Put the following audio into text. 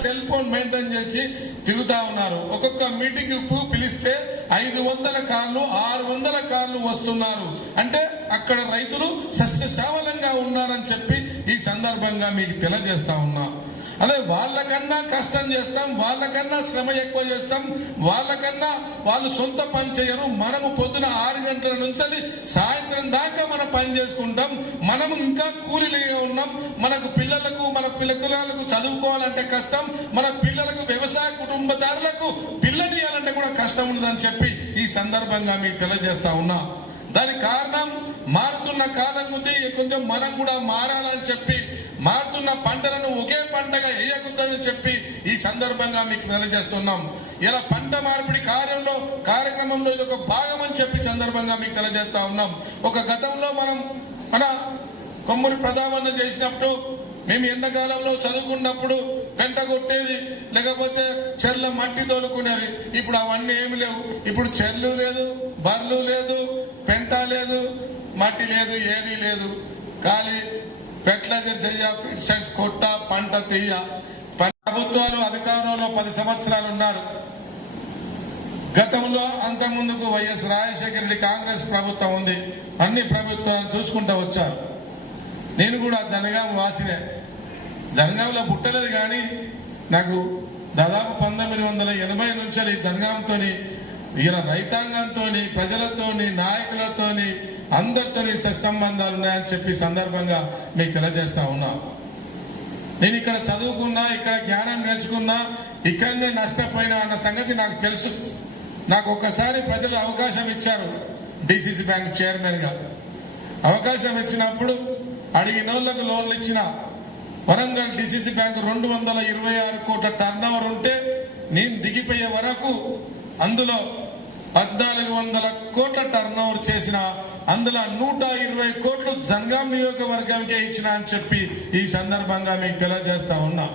Cell phone maintain చేసి తిరుగుతా ఉన్నారు. ఒక్కొక్క మీటింగ్ పిలిస్తే 500 కార్లు 600 కార్లు వస్తున్నారు. అంటే అక్కడ రైతులు సస్యశ్యామలంగా ఉన్నారని చెప్పి ఈ సందర్భంగా మీకు తెలియజేస్తా ఉన్నా. అదే వాళ్ళకన్నా కష్టం చేస్తాం, వాళ్ళకన్నా శ్రమ ఎక్కువ చేస్తాం, వాళ్ళకన్నా వాళ్ళు సొంత పని చేయరు. మనము పొద్దున 6 గంటల నుంచి సాయంత్రం దాకా మనం పని చేసుకుంటాం. మనము ఇంకా కూలీలుగా ఉన్నాం. మనకు పిల్లలకు మన పిల్లలకు చదువుకోవాలంటే కష్టం, మన పిల్లలకు వ్యవసాయ కుటుంబదారులకు పిల్లనియాలంటే కూడా కష్టం ఉండదని చెప్పి ఈ సందర్భంగా మీకు తెలియజేస్తా ఉన్నా. దానికి కారణం మారుతున్న కాలం కొద్దీ కొంచెం మనం కూడా మారాలని చెప్పి మారుతున్న పంటలను ఒకే పంటగా వేయకూడదని చెప్పి ఈ సందర్భంగా మీకు తెలియజేస్తున్నాం. ఇలా పంట మార్పిడి కార్యక్రమంలో ఇది ఒక భాగం అని చెప్పి సందర్భంగా మీకు తెలియజేస్తా ఉన్నాం. ఒక గతంలో మన కొమ్మూరి ప్రతాపన్న చేసినప్పుడు మేము ఎండాకాలంలో చదువుకున్నప్పుడు పెంట కొట్టేది, లేకపోతే చెర్ల మట్టి తోలుకునేది. ఇప్పుడు అవన్నీ ఏమి లేవు. ఇప్పుడు చెర్లు లేదు, బర్లు లేదు, పెంట లేదు, మట్టి లేదు, ఏది లేదు. ఖాళీ ఫెర్టిలైజర్ చెయ్య, పెస్టిసైడ్స్ కొట్ట, పంట తీయ. ప్రభుత్వాలు అధికారంలో 10 సంవత్సరాలు ఉన్నారు. గతంలో అంత ముందుకు వైఎస్ రాజశేఖర రెడ్డి కాంగ్రెస్ ప్రభుత్వం ఉంది. అన్ని ప్రభుత్వాలను చూసుకుంటూ వచ్చారు. నేను కూడా జనగాం వాసినే. జనగాంలో పుట్టలేదు, కానీ నాకు దాదాపు 1980 నుంచి జనగాంతో ఇలా రైతాంగంతో, ప్రజలతో, నాయకులతో, అందరితో సత్సంబంధాలు ఉన్నాయని చెప్పి సందర్భంగా మీకు తెలియజేస్తా ఉన్నా. నేను ఇక్కడ చదువుకున్నా, ఇక్కడ జ్ఞానం నేర్చుకున్నా, ఇక్కడనే నష్టపోయినా అన్న సంగతి నాకు తెలుసు. నాకు ఒక్కసారి ప్రజలు అవకాశం ఇచ్చారు డిసిసి బ్యాంక్ చైర్మన్ గా. అవకాశం ఇచ్చినప్పుడు అడిగినోళ్లకు లోన్లు ఇచ్చిన. వరంగల్ డిసిసి బ్యాంక్ 226 కోట్ల టర్నోవర్ ఉంటే నేను దిగిపోయే వరకు అందులో 1400 కోట్ల టర్నోవర్ చేసిన, అందులో 120 కోట్లు జనగాం నియోజకవర్గానికే ఇచ్చిన అని చెప్పి ఈ సందర్భంగా మీకు తెలియజేస్తా ఉన్నా.